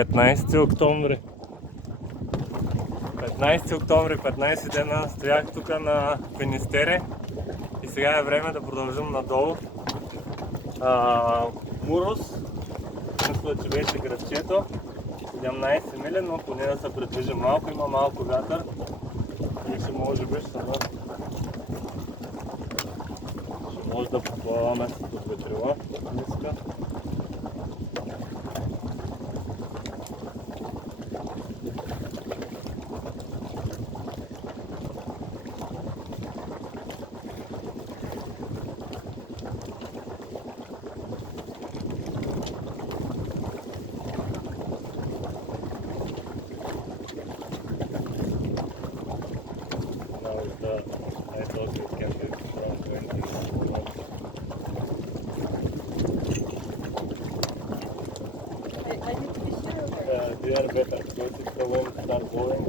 15 октомври. 15 октомври, 15 дена стоях тук на Финистере и сега е време да продължим надолу. Мурос, мисля, че беше градчето, 17 мили, но поне да се придвижим малко, има малко вятър и ще може да поплаваме с подветрила ниска. I thought it can be from 20 knots. I need to be sure. They are better because if the wind starts blowing,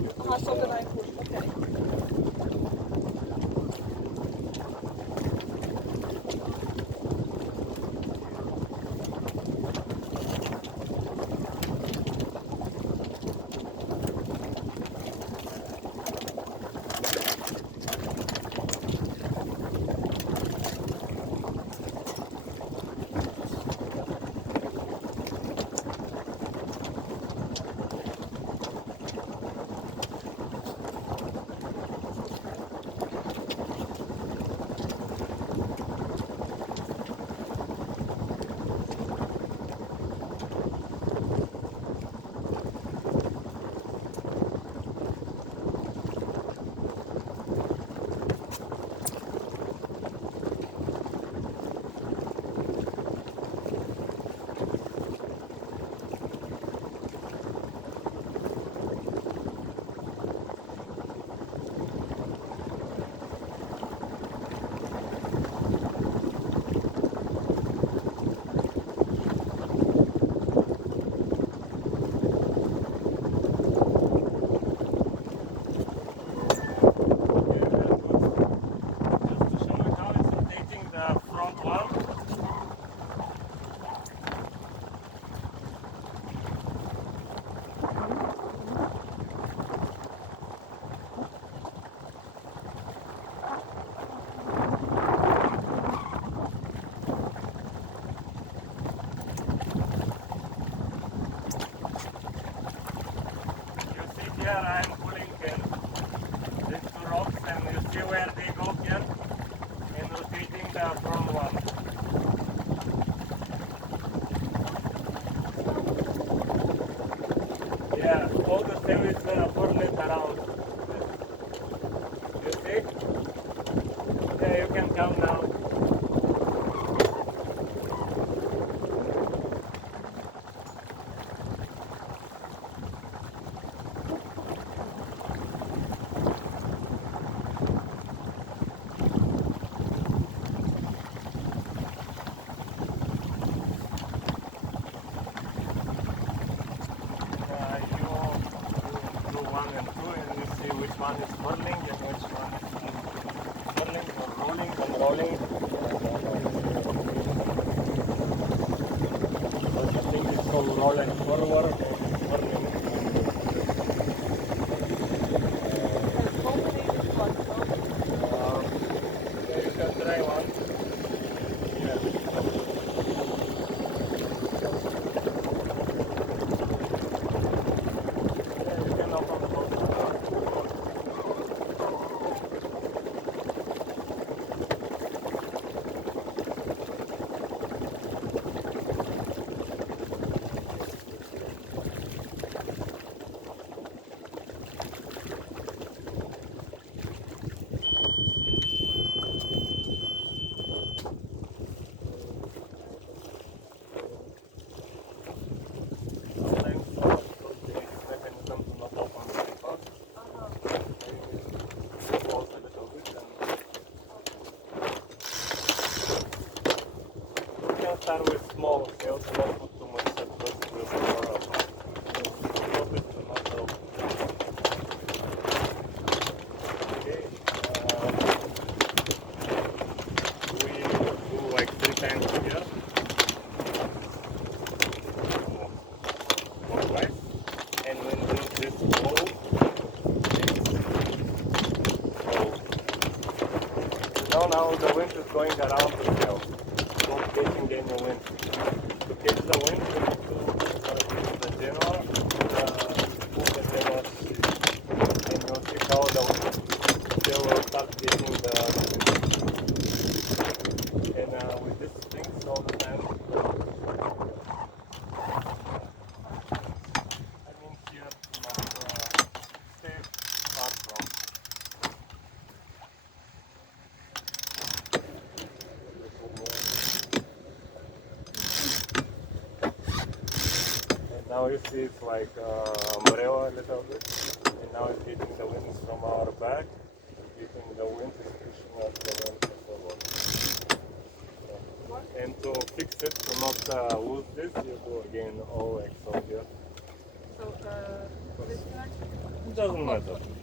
So then I push. Okay. Here I am pulling these two rocks and you see where they go here and rotating the front one. Yeah, all the same is whirling around. You see? Yeah, you can come now. Which one is whirling and which one is whirling or rolling and rolling. But I think it's called rolling forward or whirling. You can try one. Yeah. You can open the box. now the wind is going around the sail, not catching any wind. To catch the wind, you need to use the genoa, pull the genoa sheet, and you'll see how the wind sail will start catching the and with this thing all the time. I mean here, not stay far from. And now you see it's like umbrella a little bit, and now it's getting the wind from our back, getting the wind is pushing us the wind forward. And to fix it, to not lose this, you do again all like so here. So, this one? It doesn't matter. Okay.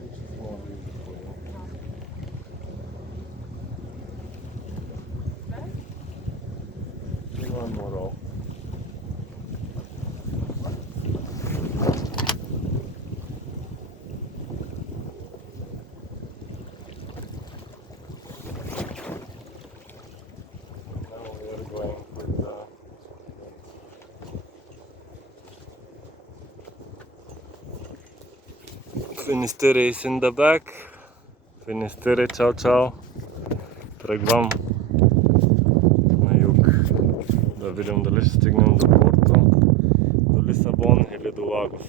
Which is more easy for you. Right? Do one more roll. Now we are going with Finisterre is in the back. Finisterre, ciao ciao. Тръгвам на юг. Да видим дали ще стигнем до Порто, до Лисабон или до Лагос.